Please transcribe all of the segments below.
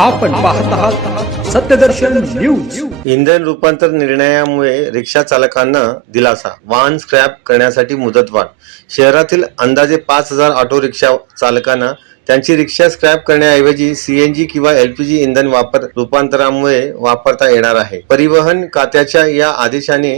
आपण पाहत आहात सत्यदर्शन न्यूज। इंधन रूपांतर निर्णयामुळे रिक्षा चालकांना दिलासा, वाहन स्क्रॅप करण्यासाठी मुदतवाढ। शहरातील अंदाजे 5000 ऑटो रिक्षा चालकांना त्यांची रिक्षा स्क्रॅप करण्याऐवजी सीएनजी किंवा एलपीजी इंधन रूपांतरामुळे वापरता येणार आहे। परिवहन खात्याच्या या आदेशाने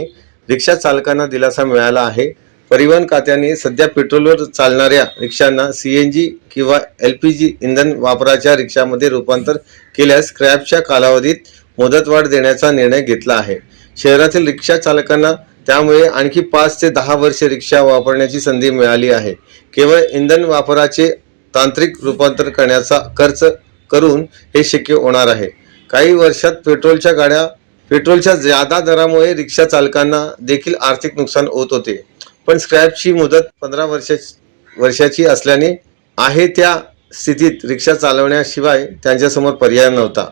रिक्षा चालकांना दिलासा मिळाला आहे। परिवहन खात्याने सध्या पेट्रोलवर चालणाऱ्या रिक्षांना सीएनजी किंवा एलपीजी इंधन वापराच्या रिक्षामध्ये रूपांतर केल्यास स्क्रॅपच्या कालावधीत मुदतवाढ देण्याचा निर्णय घेतला आहे। शहरातील रिक्षा चालकांना त्यामुळे आणखी 5 ते 10 वर्षे रिक्षा वापरण्याची संधी मिळाली आहे। केवळ इंधन वापराचे तांत्रिक रूपांतर करण्याचा खर्च करून हे शक्य होणार आहे। काही वर्षात पेट्रोलच्या ज्यादा दरामुळे रिक्षा चालकांना देखील आर्थिक नुकसान होत होते, पण स्क्रॅपची मुदत 15 वर्षाची असल्याने आहे त्या स्थितीत रिक्षा चालवण्याशिवाय त्यांच्यासमोर पर्याय नव्हता।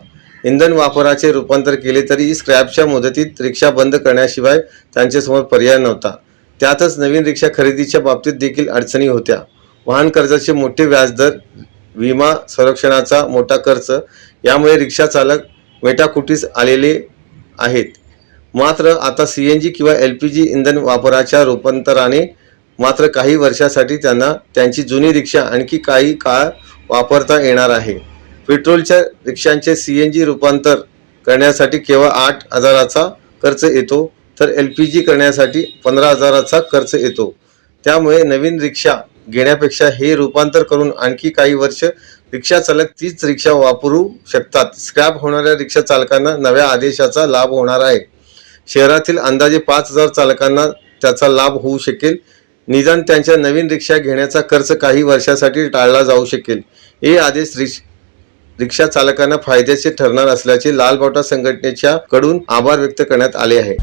इंधन वापराचे रूपांतर केले तरी स्क्रॅपच्या मुदतीत रिक्षा बंद करण्याशिवाय त्यांच्यासमोर पर्याय नव्हता। त्यातच नवीन रिक्षा खरेदीच्या बाबतीत देखील अडचणी होत्या। वाहन कर्जाचे मोठे व्याजदर, विमा संरक्षणाचा मोठा खर्च यामुळे रिक्षा चालक मेटाकुटीस आलेले आहेत। मात्र आता सीएनजी किंवा एलपीजी इंधन वापराच्या रूपांतराने मात्र काही वर्षासाठी त्यांना त्यांची जुनी रिक्षा आणखी काही काळ वापरता येणार आहे। पेट्रोलच्या रिक्षांचे सीएनजी रूपांतर करण्यासाठी केवळ 8000चा खर्च येतो, तर एलपीजी करण्यासाठी 15000चा खर्च येतो। त्यामुळे नवीन रिक्षा घेण्यापेक्षा हे रूपांतर करून आणखी काही वर्ष रिक्षा चालक तीच रिक्षा वापरू शकतात। स्क्रॅप होणाऱ्या रिक्षा चालकांना नव्या आदेशाचा लाभ होणार आहे। शहरातील अंदाजे 5000 चालकांना त्याचा लाभ होऊ शकेल। निदान त्यांच्या नवीन रिक्षा घेण्याचा खर्च काही वर्षासाठी टाळला जाऊ शकेल। हे आदेश रिक्षा चालकांना फायद्याचे ठरणार असल्याचे लाल बावटा संघटनेच्या कडून आभार व्यक्त करण्यात आले आहे।